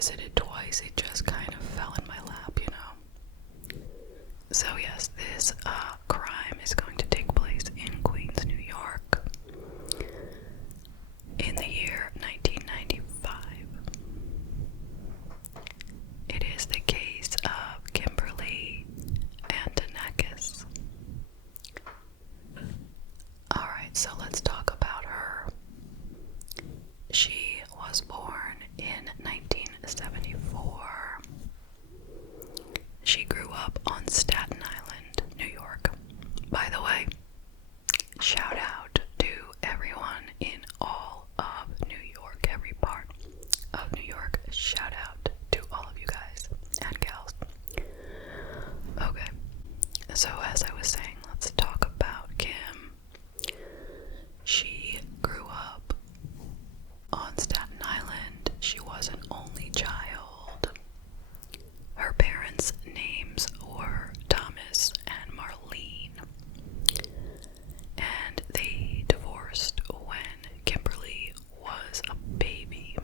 visited twice. It just kind of fell in my lap, you know. So yes, this crime is going to take place in Queens, New York, in the year 1995. It is the case of Kimberly Antonakos. Alright, so let's talk about her. She was born in 1974. She grew up on Staten Island, New York. By the way, shout out to everyone in all of New York, every part of New York. Shout out to all of you guys and gals. Okay, so as I was saying, let's talk about Kim. She grew up on Staten Island. She was an only child. Her parents' names were Thomas and Marlene, and they divorced when Kimberly was a baby.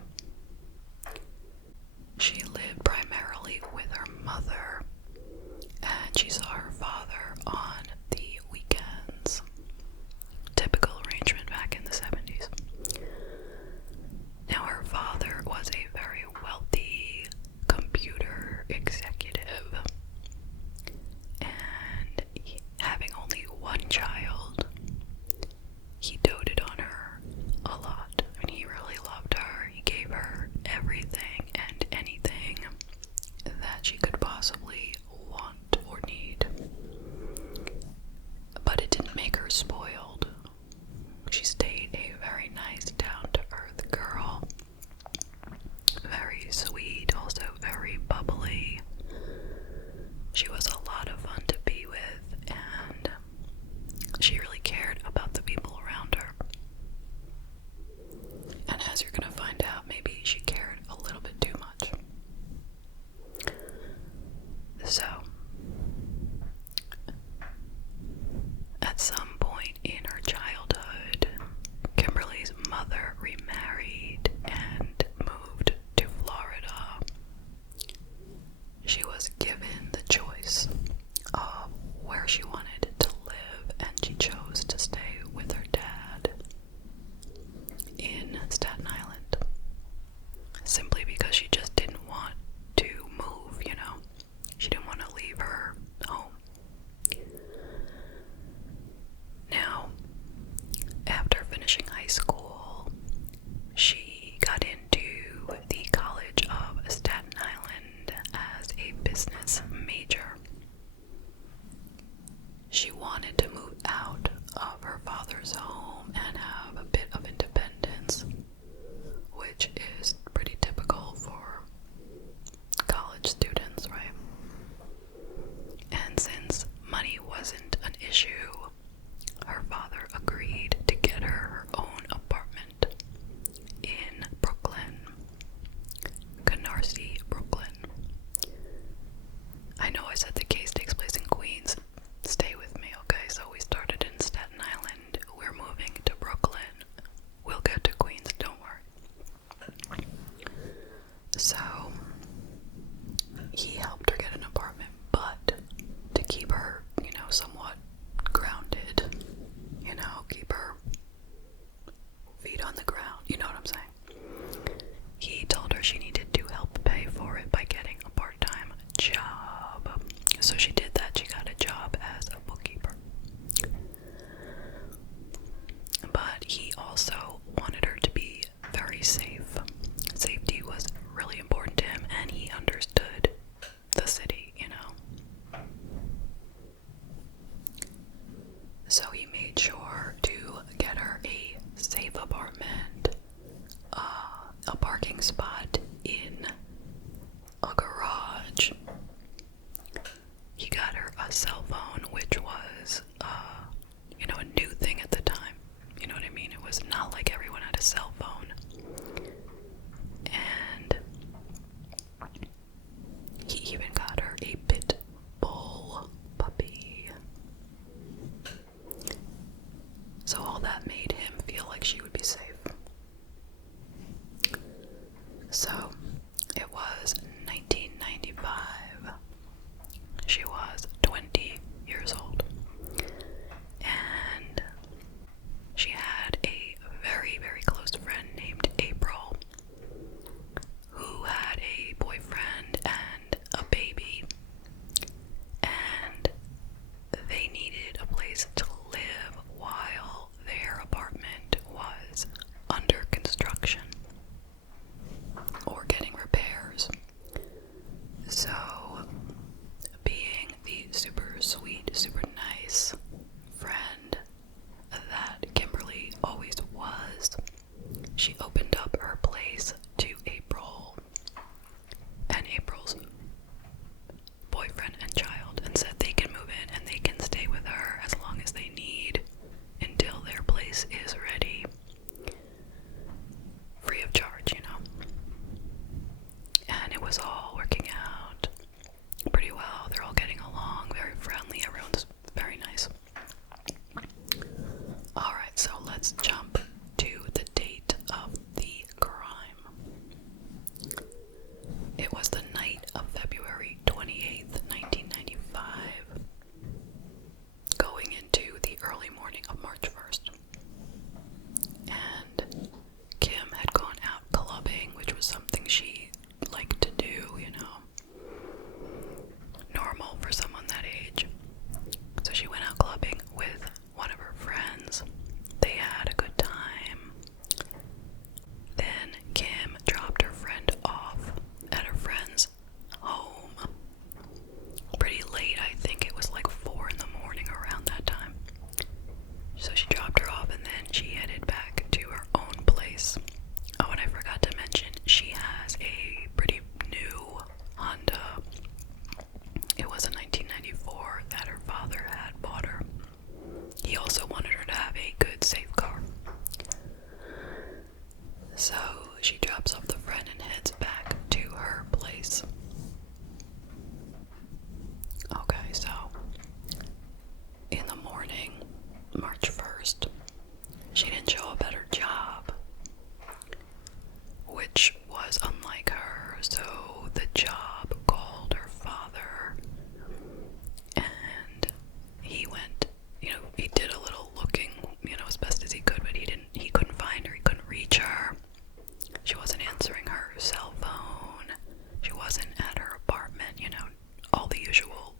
usual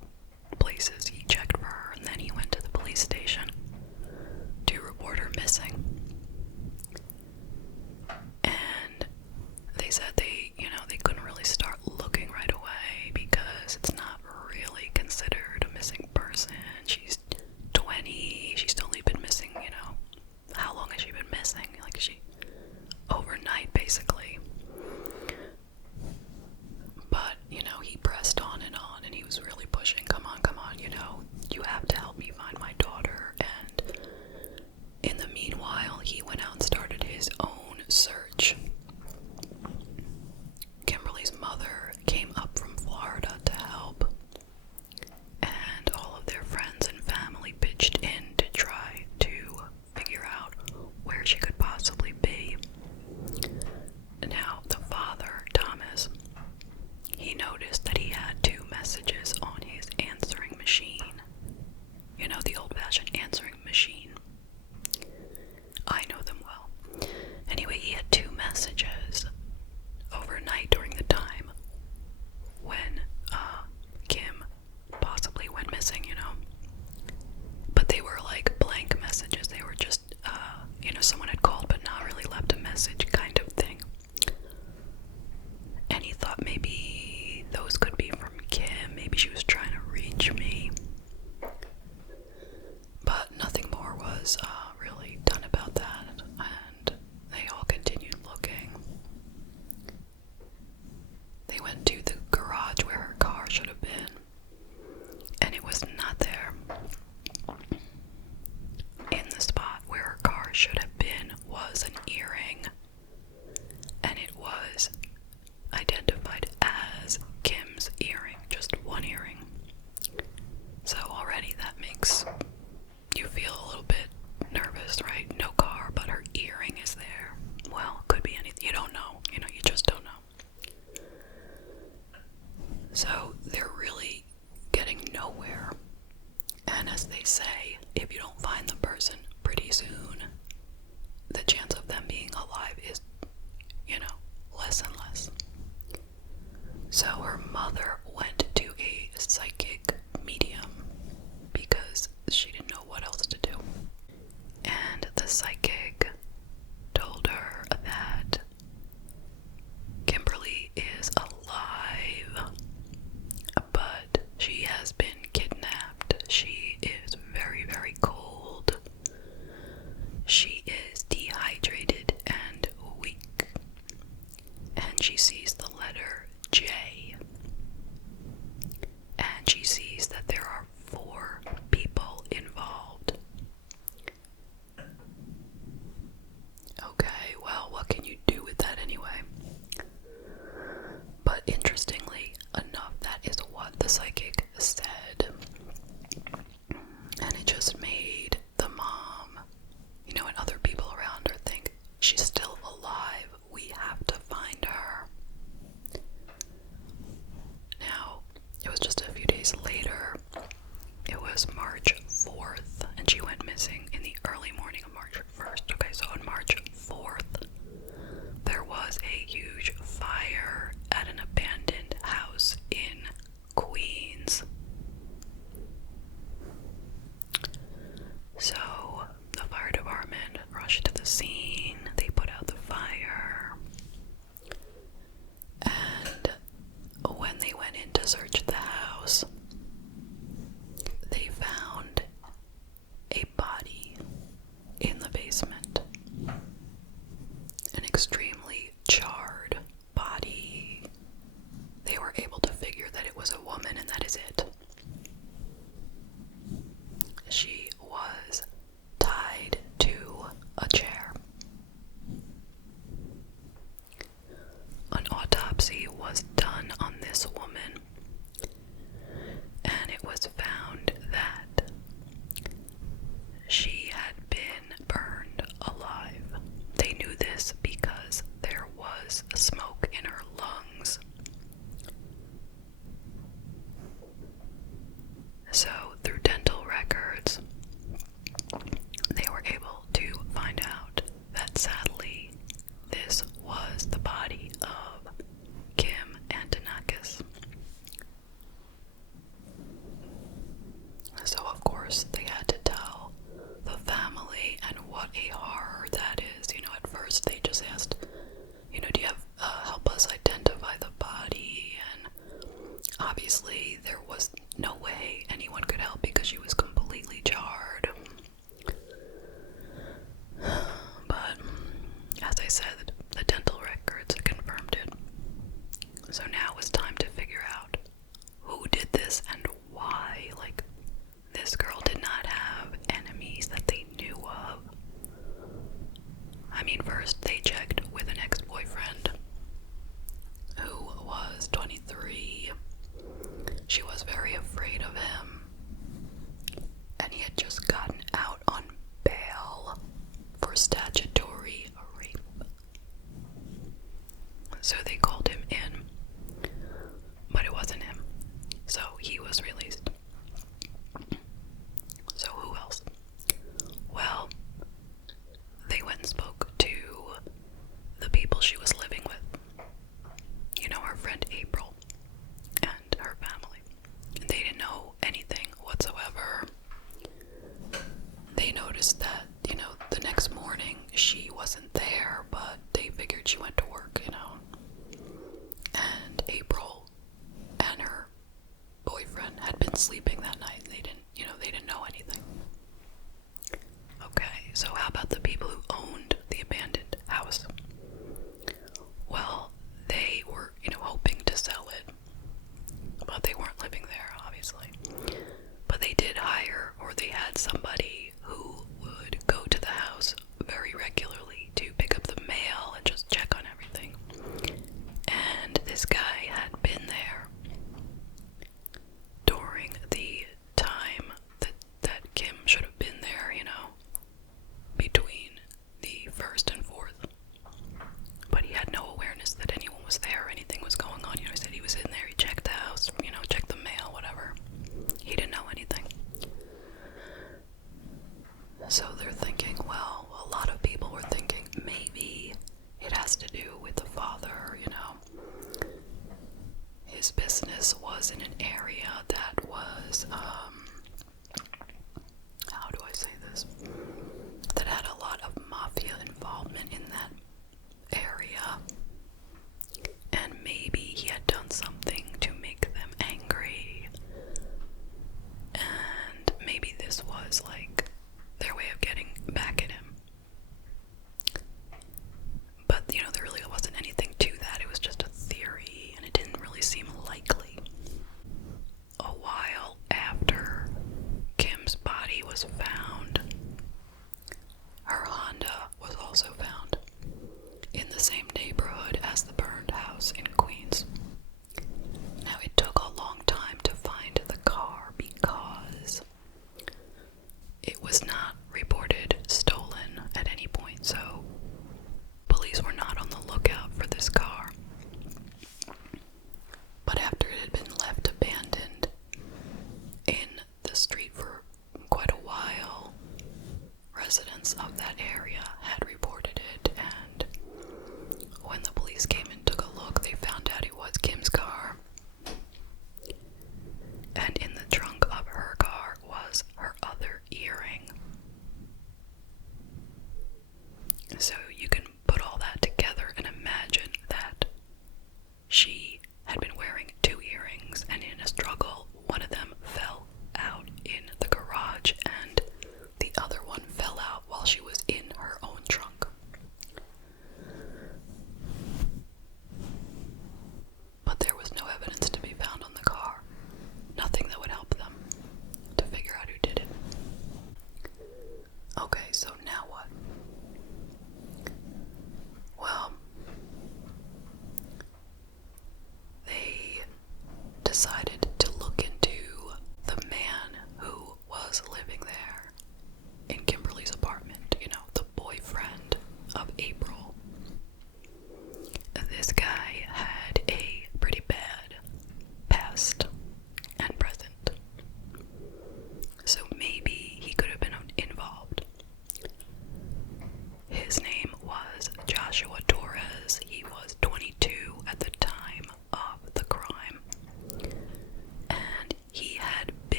places he checked for her, and then he went to the police station to report her missing. And they said they couldn't really start looking right away because it's not really considered a missing person. She's 20, she's only been missing, how long has she been missing? Like, overnight, basically. But, he pressed on, and he was really pushing, come on, you have to help me find my daughter. And in the meanwhile, he went out and started his own search. Kimberly's mother came up from Florida to help, and all of their friends and family pitched in to try to figure out where she could possibly be. Now, the father, Thomas, he noticed that he had 2 messages on his answering machine. The old-fashioned answering machine. I know them well. Anyway, he had 2 messages overnight during the time when Kim possibly went missing, But they were like blank messages. They were just, someone had called but not really left a message kind of thing. And he thought maybe those could be from Kim. Maybe she was trying to reach me. But nothing more was really done about that. And they all continued looking. They went to the garage where her car should have been, and it was not there. In the spot where her car should have been was an earring, and it was identified as Kim's earring, just one earring. So already that makes you feel a little bit nervous, right? No car, but her earring is there. Well, could be anything. You don't know. You just don't know. So they're really getting nowhere. And as they say, if you don't find the person pretty soon, the chance of them being alive is, less and less. So her mother went to a psychic medium because she didn't know what else to do. And the psychic told her that Kimberly is alive, but she has been kidnapped. She is very, very cold. She is dehydrated and weak. And she sees the letter J. And she sees that there are 4 people involved. Okay, well, what can you do with that anyway? But interestingly enough, that is what the psychic said. And it just made the mom, and other people around her think, she's still alive, we have to find her. Now, it was just a few days later, it was March 4th, and she went missing in the early morning of March 1st. Okay, so on March 4th, there was a huge fire at an abandoned So now it was time to figure out who did this and why. Like, this girl did not have enemies that they knew of. I mean, first they checked with an ex-boyfriend who was 23. She was very afraid of him, and he had just gotten out on bail for statutory rape. So they called him in, but it wasn't him. So he was released. So who else? Well, they went and spoke to the people she was living with. You know, her friend April and her family. And they didn't know anything whatsoever. They noticed that, you know, the next morning she wasn't there, but they figured she went to work, you know. And April and her boyfriend had been sleeping that night. They didn't know anything. Okay, so how about the people who owned the abandoned house? Well, they were, hoping to sell it, but they weren't living there, obviously. But they did hire, or they had somebody who would go to the house very regularly to pick up the mail and just check on everything. And this guy had been there during the time that Kim should have been there, between the 1st and 4th. But he had no awareness that anyone was there or anything was going on. He said he was in there, he checked the house, checked the mail, whatever. He didn't know anything. So they're thinking, well, a lot of people were thinking maybe it has to do with the father, His business was in an area that was, how do I say this? That had a lot of mafia involvement in that area. And maybe he had done something to make them angry. And maybe this was like their way of getting back at him. But, there really wasn't anything to that. It was just a theory, and it didn't really seem likely. A while after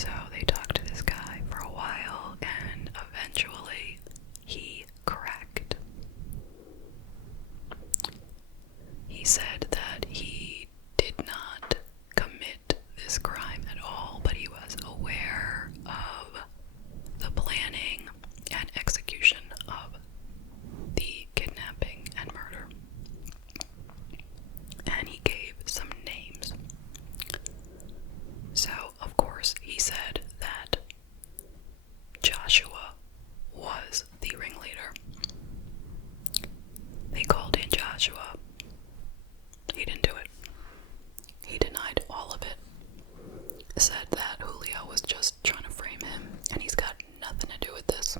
So they talked to this guy for a while, and eventually he cracked. He said that he did not commit this crime at all, but he was aware of the planning and execution of the kidnapping and murder. And he gave some names. So, of course, he said that Joshua was the ringleader. They called in Joshua. He didn't do it. He denied all of it. Said that Julio was just trying to frame him, and he's got nothing to do with this.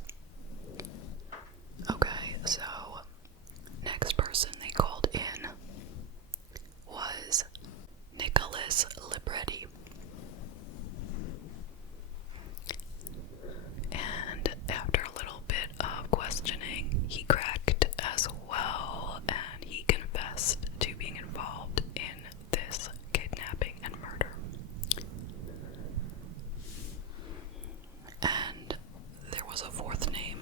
Okay, so next person they called in was Nicholas Libretti. And after a little bit of questioning, he cracked as well, and he confessed to being involved in this kidnapping and murder. And there was a fourth name,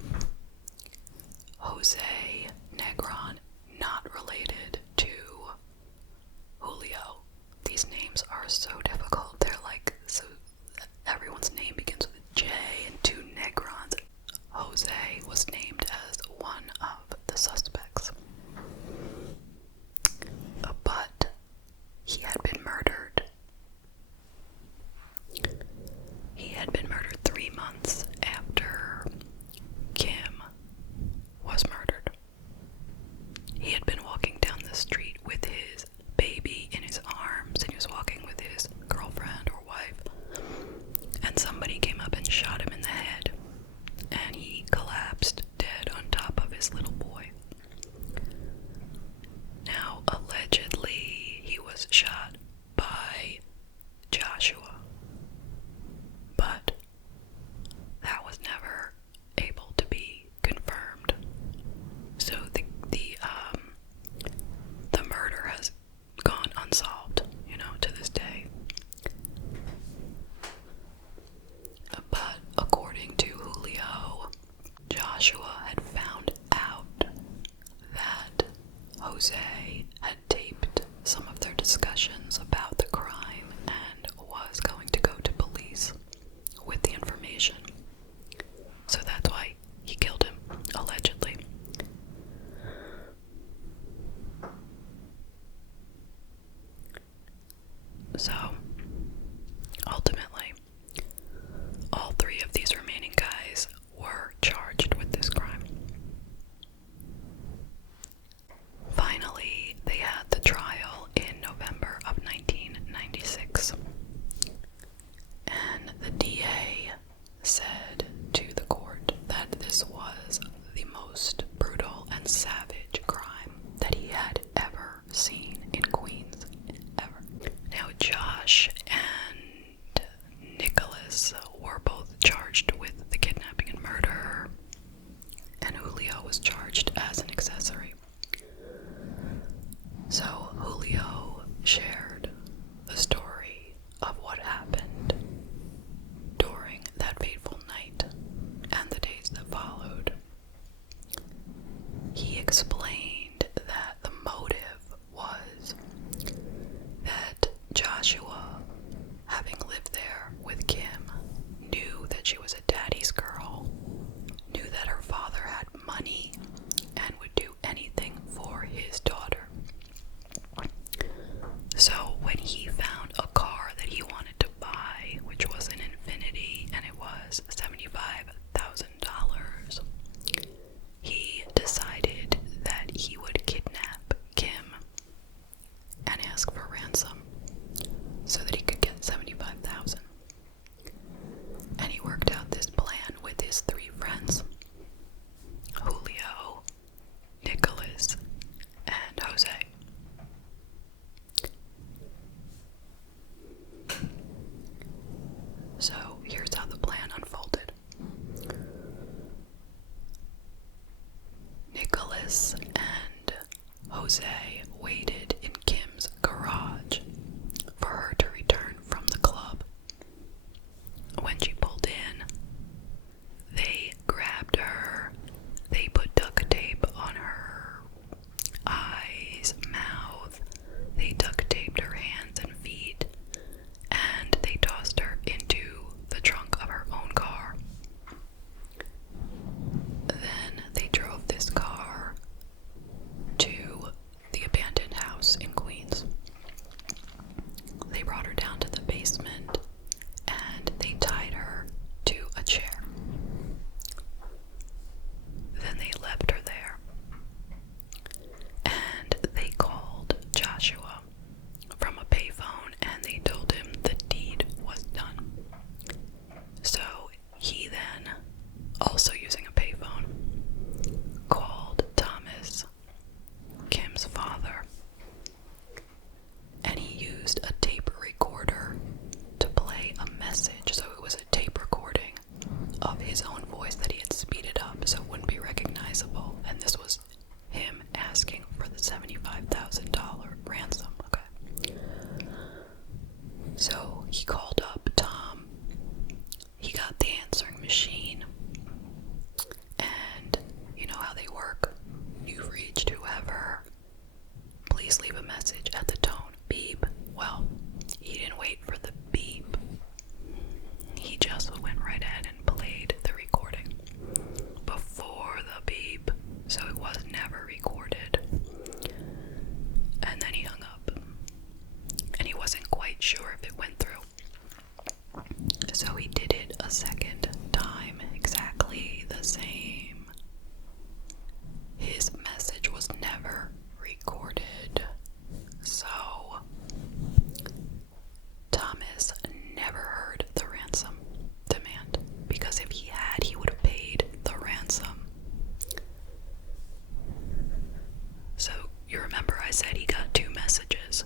Jose Negron, not related to Julio. These names are so difficult. They're like, so everyone's name begins with a J and two Negrons. Jose was named as one of the suspects. But he had been murdered. He had been murdered 3 months after Kim was murdered. He had been walking down the street with his baby in his arms, and he was walking with his girlfriend or wife, and somebody came up and shot him in the head, and he collapsed dead on top of his little boy. Now, allegedly, he was shot by Joshua, but that was never able to be confirmed. So the murder has gone unsolved, to this day. But according to Julio, Joshua had found out that Jose had taped some of their discussions about the crime and was going to go to police with the information. So that's why he killed him, allegedly. So, ultimately, all 3 of these remaining guys were charged with this crime. Finally, they had the trial in November of 1996. And the DA said to the court that this was the most brutal and savage crime that he had ever seen in Queens, ever. Now, Josh and Nicholas were both charged with the kidnapping and murder, and Julio was charged as an accessory. So Julio shared the story of what happened during that fateful night and the days that followed. He explained that the motive was that Joshua, having lived there with Kim, knew that she was a daddy's girl, knew that her father had money, and would do anything a second time exactly the same. His message was never recorded, so Thomas never heard the ransom demand, because if he had, he would have paid the ransom. So you remember I said he got 2 messages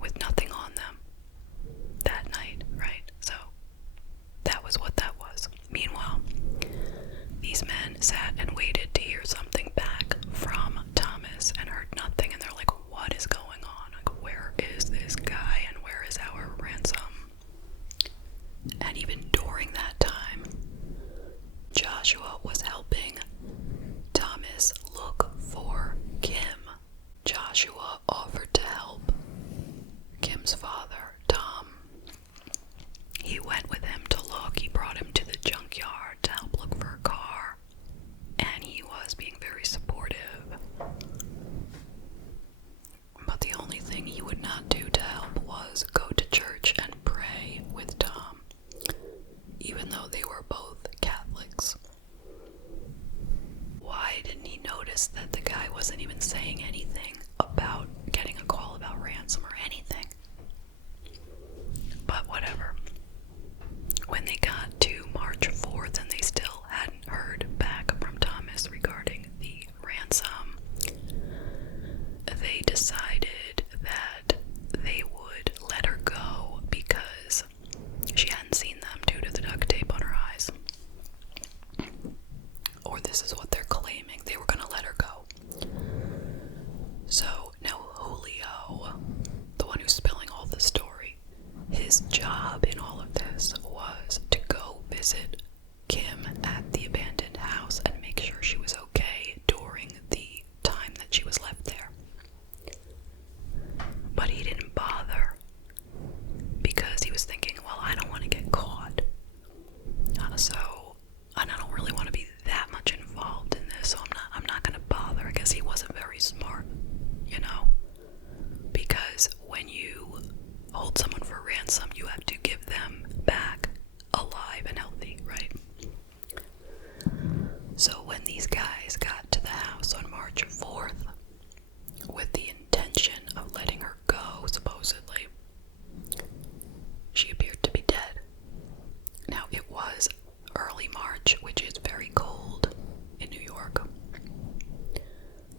with nothing on them that night, right? So that was what that was. Meanwhile, these men sat and waited to hear something back from Thomas and heard nothing, and they're like, what is going on? Like, where is this guy and where is our ransom? And even during that time, Joshua was helping Thomas look for Kim. Joshua offered to help Kim's father, Tom. He went with him to look. He brought him to the junkyard to help look for a car, and he was being very supportive. But the only thing he would not do to help was go to church and pray with Tom, even though they were both Catholics. Why didn't he notice that the guy wasn't even saying anything about getting a call about ransom or anything? But whatever. When they got to March 4th and they still hadn't heard back from Thomas regarding the ransom, they decided that they would let her go because she hadn't seen them due to the duct tape on her eyes. Or this is what they're claiming. They were gonna let her go. So now Julio, the one who's spilling all the story, his job in all of this was to go visit Kim at the abandoned house and make sure she was okay during the time that she was left there. But he didn't bother because he was thinking, well, I don't want to get caught. So, and I don't really want to be that much involved in this, so I'm not gonna bother. I guess he wasn't very smart, you know? Because when you hold someone for ransom, you have to give them back alive and healthy, right? So when these guys got to the house on March 4th with the intention of letting her go, supposedly, she appeared to be dead. Now, it was early March, which is very cold in New York.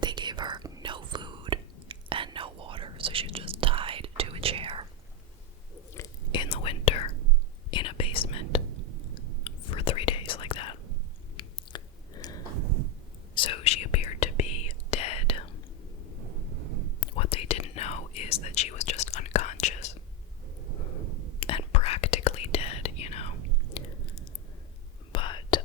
They gave her no food and no water, so she was just tied to a chair in the winter in a basement for 3 days like that. So she appeared to be dead. What they didn't know is that she was just unconscious and practically dead, you know. But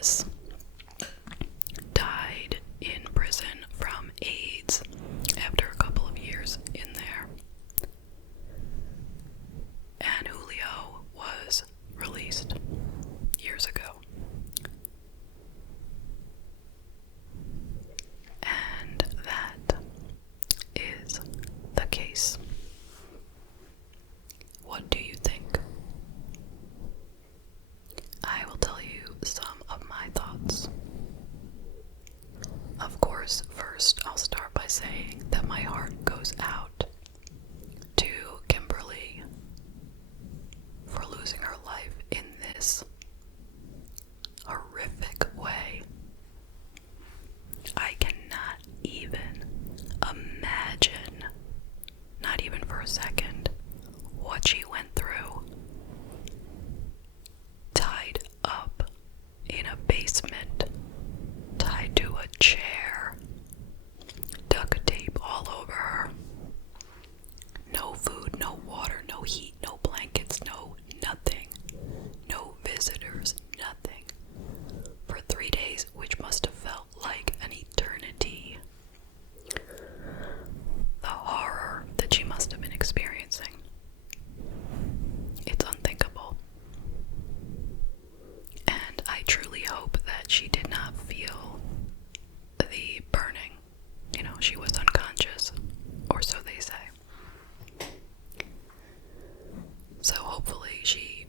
Dennis died in prison from AIDS after a couple of years in there. And Julio was released years ago. And that is the case. What do you think? I will tell you some of my thoughts. Of course, first I'll start by saying that my heart goes out to Kimberly for losing her life in this horrific way. I cannot even imagine, not even for a second, what she went through. Tied up in a basement, tied to a chair, duct tape all over her. No food, no water, no heat, no blankets, no nothing. No visitors, nothing. For 3 days, which must have felt like an eternity. The horror that she must have been experiencing. It's unthinkable. And I truly hope that she did not feel the burning. You know, she was unconscious, or so they say. So hopefully she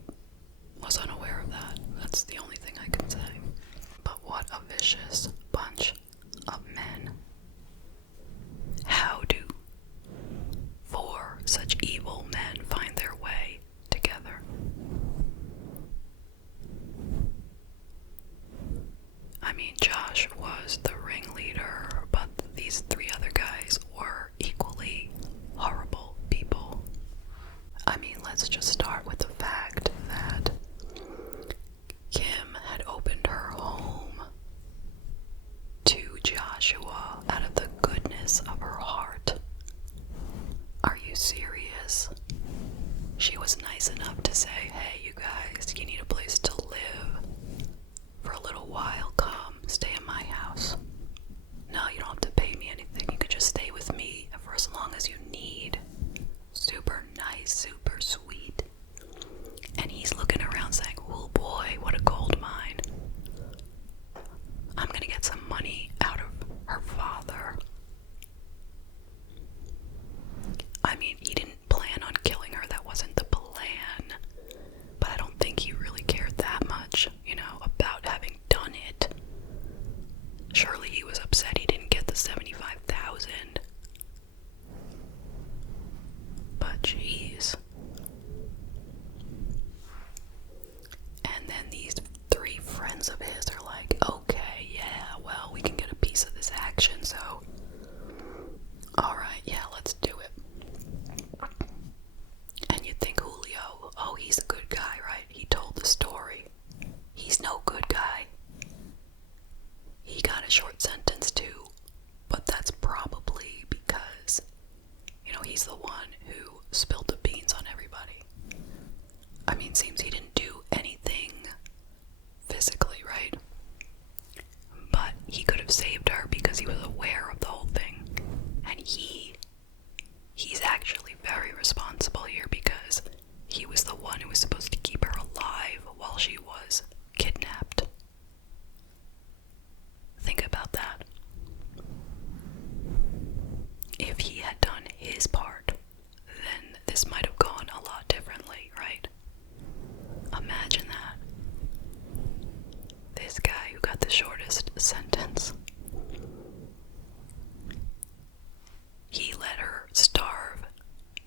was unaware of that. That's the only thing I can say. But what a vicious bunch of men. How do 4 such evil men find their way together? I mean, Josh was the ringleader, but these 3 other guys were equally horrible people. I mean, let's just start with the fact that Kim had opened her home to Joshua out of the goodness of her heart. Are you serious? She was nice enough to say, hey, you guys, you need a place to live for a little while. Come, stay in my house. No, you don't have to pay me anything. You could just stay with me for as long as you need. Super nice, super sweet. And he's looking around saying, oh boy, what a gold mine. I'm gonna get some money out of her father. I mean, he didn't plan on killing her. That wasn't the plan. But I don't think he really cared that much, you know, about having done it. Surely he was upset he didn't get the $75,000. But jeez. And then these 3 friends of his are like, okay, yeah, well, we can get a piece of this action, so alright, yeah, let's do it. And you think Julio, oh, he's a good guy, right? He told the story. He's no good guy. He got a short sentence too, but that's probably because, you know, he's the one who spilled the beans on everybody. I mean, seems he didn't do anything physically, right? But he could have saved her because he was aware of the whole thing. And he's actually very responsible here because he was the one who was supposed to keep her alive while she was kidnapped. Think about that. If he had done his part, then this might have gone a lot differently, right? Imagine that. This guy who got the shortest sentence, he let her starve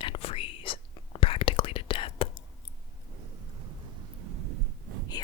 and freeze practically to death. He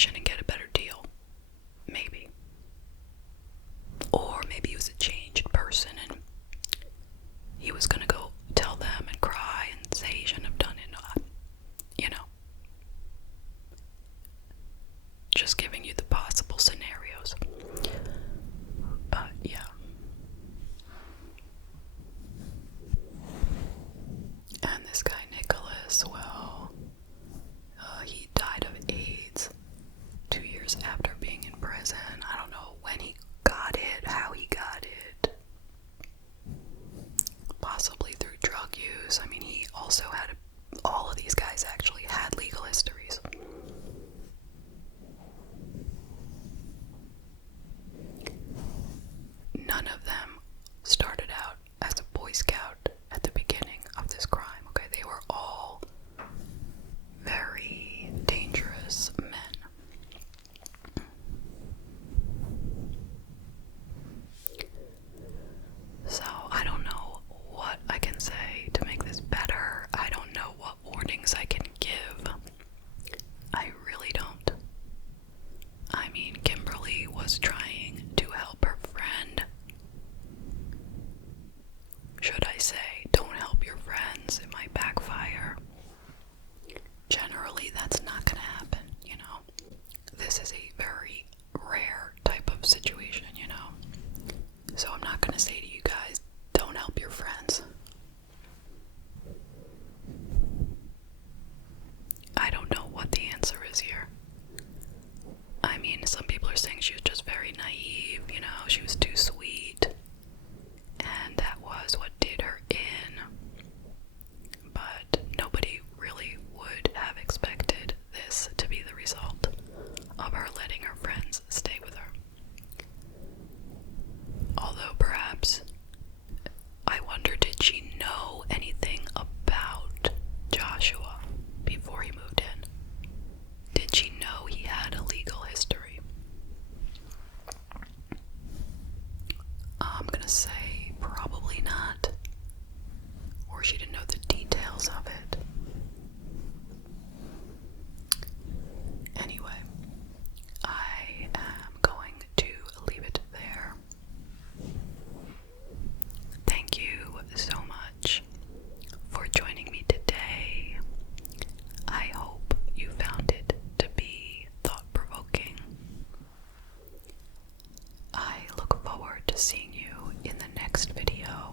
information and get a better deal. Maybe. Or maybe he was a changed person and he was gonna go tell them and cry and say he shouldn't have done it. You know. Just giving you the possible scenarios. But yeah. And this guy Nicholas, well, he died of AIDS 2 years after being in prison. I don't know when he got it, how he got it. Possibly through drug use. I mean, he also had all of these guys actually had legal histories. None of them started out as a Boy Scout at the beginning of this crime, okay? They were all very dangerous men. So, I don't know what I can say to make this better. I don't know what warnings I can give. I really don't. I mean, Kimberly was trying to help her friend. Should I say, don't help your friends, it might backfire. Generally, that's not gonna happen, you know? This is a very rare type of situation, you know? So I'm not gonna say to you guys, don't help your friends. I don't know what the answer is here. I mean, some people are saying she was just very naive, you know, she was too sweet, and that was what did her in. But nobody really would have expected this to be the result of her letting her friends stay with her. Although perhaps, I wonder, did she know anything about Joshua before he moved in? Did she know he had a legal history? I'm gonna say probably not. Or she didn't know the details of it. Anyway, I am going to leave it there. Thank you so much for joining me today. I hope you found it to be thought-provoking. I look forward to seeing you in the next video.